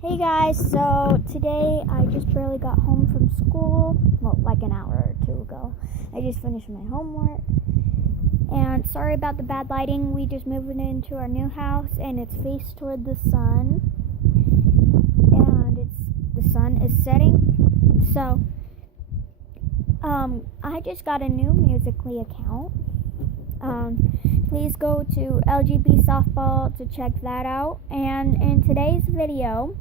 Hey guys, so today I just barely got home from school, well, like an hour or two ago. I just finished my homework, and sorry about the bad lighting. We just moved into our new house, and it's faced toward the sun, and the sun is setting. So, I just got a new Musical.ly account. Please go to LGB Softball to check that out. And in today's video,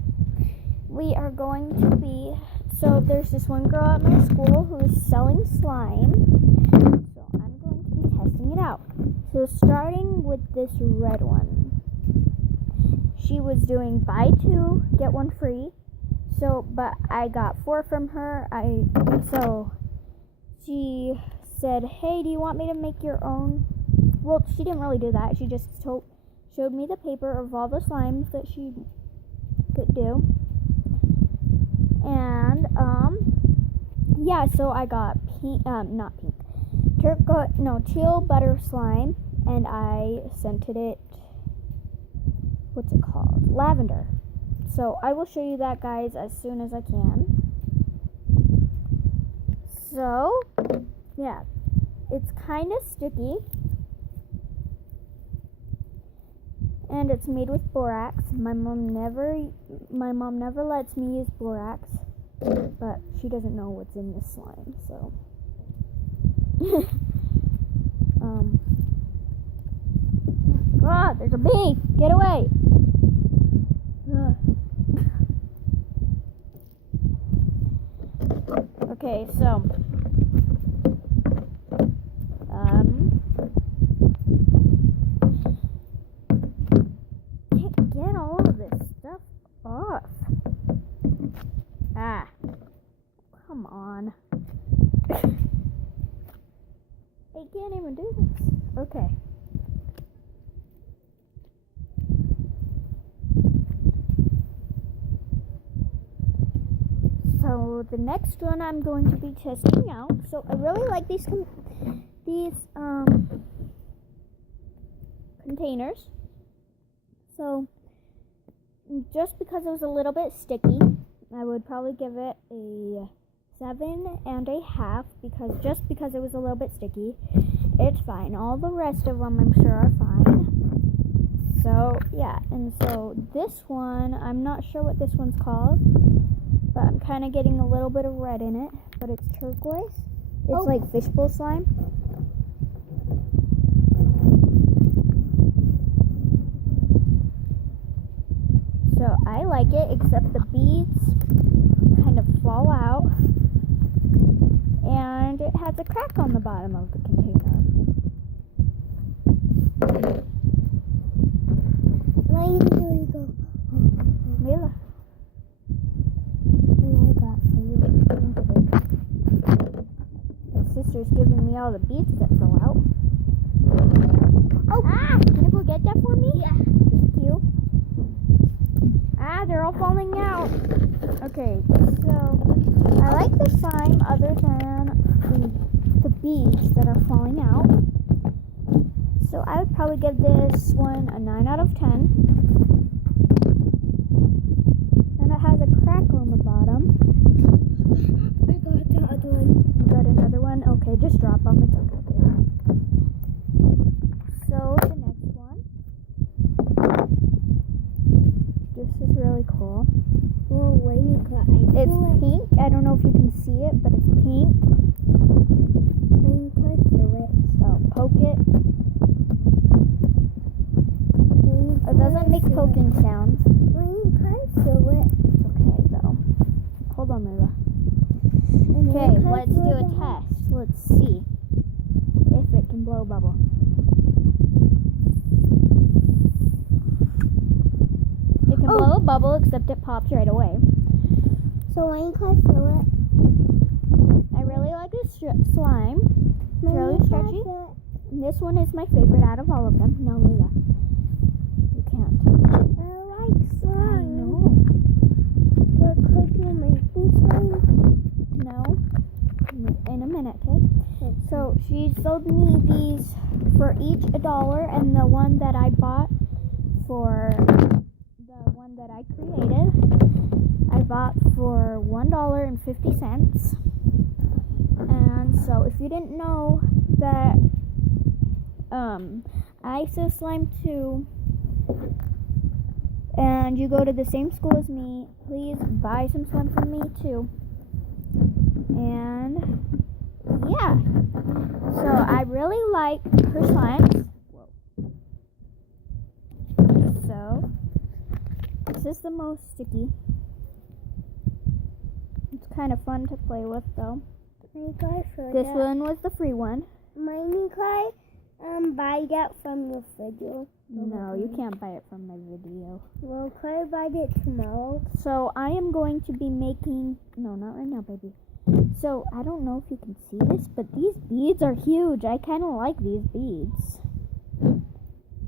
we are going to be, so there's this one girl at my school who is selling slime, so I'm going to be testing it out. So starting with this red one, she was doing buy two, get one free, but I got 4 from her. So she said, hey, do you want me to make your own? Well, she didn't really do that. She just showed me the paper of all the slimes that she could do. And, yeah, so I got teal butter slime, and I scented it, what's it called? Lavender. So I will show you that, guys, as soon as I can. So, yeah, it's kind of sticky. And it's made with borax. My mom never lets me use borax, but she doesn't know what's in this slime, so there's a bee! Get away! Okay, so get all of this stuff off. Come on. I can't even do this. Okay. So the next one I'm going to be testing out. So I really like these containers. So just because it was a little bit sticky, I would probably give it a 7.5 because it was a little bit sticky. It's fine. All the rest of them I'm sure are fine. So yeah, and so this one, I'm not sure what this one's called, but I'm kind of getting a little bit of red in it, but it's turquoise. It's like fishbowl slime. So I like it, except the beads kind of fall out, and it has a crack on the bottom of the container. Where you go? Mila. And I got for you. My sister's giving me all the beads that fell out. Can you go get that for me? Yeah. Thank you. They're all falling out. Okay, so I like the slime other than the beads that are falling out. So I would probably give this one a 9 out of 10. And it has a crack on the bottom. I got the other one. You got another one? Okay, just drop them. It's okay. So the next one. This is really cool. Oh, wait, It's pink. I don't know if you can see it, but it's pink. So poke it. It doesn't make poking sounds. It's okay though. Hold on, Mila. Okay, let's do a test. Let's see if it can blow a bubble. It can blow a bubble, except it pops right away. So when you can fill it, I really like this slime. It's really stretchy. And this one is my favorite out of all of them. No, Mila. You can't. I like slime. I know. But could you make me slime? No. In a minute, okay? So she sold me these for each $1, and the one that I bought for the one that I created bought for $1.50. And so if you didn't know that ISO Slime 2 and you go to the same school as me, please buy some slime from me too. And yeah, so I really like her slimes. So this is the most sticky. It's kind of fun to play with though. This one was the free one. Mine cry, buy that from your video. No, you can't buy it from my video. Well, can I buy it tomorrow? So I am going to be making, no, not right now, baby. So I don't know if you can see this, but these beads are huge. I kind of like these beads.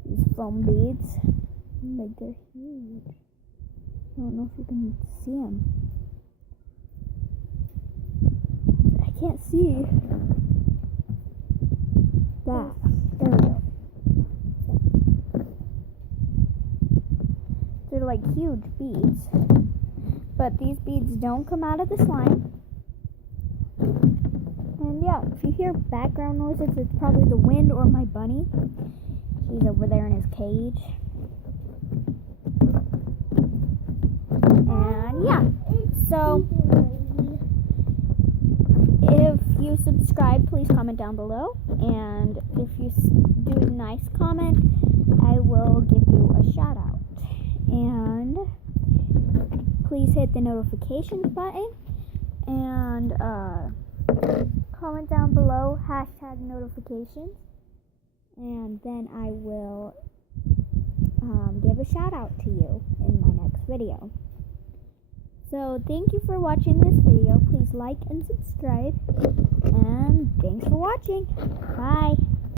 These foam beads. Like they're huge. I don't know if you can see them. I can't see. That. There we go. They're like huge beads. But these beads don't come out of the slime. And yeah, if you hear background noises, it's probably the wind or my bunny. He's over there in his cage. And yeah, so if you subscribe, please comment down below. And if you do a nice comment, I will give you a shout out. And please hit the notifications button and comment down below #notifications, and then I will give a shout out to you in my next video. So thank you for watching this video. Please like and subscribe, and thanks for watching. Bye.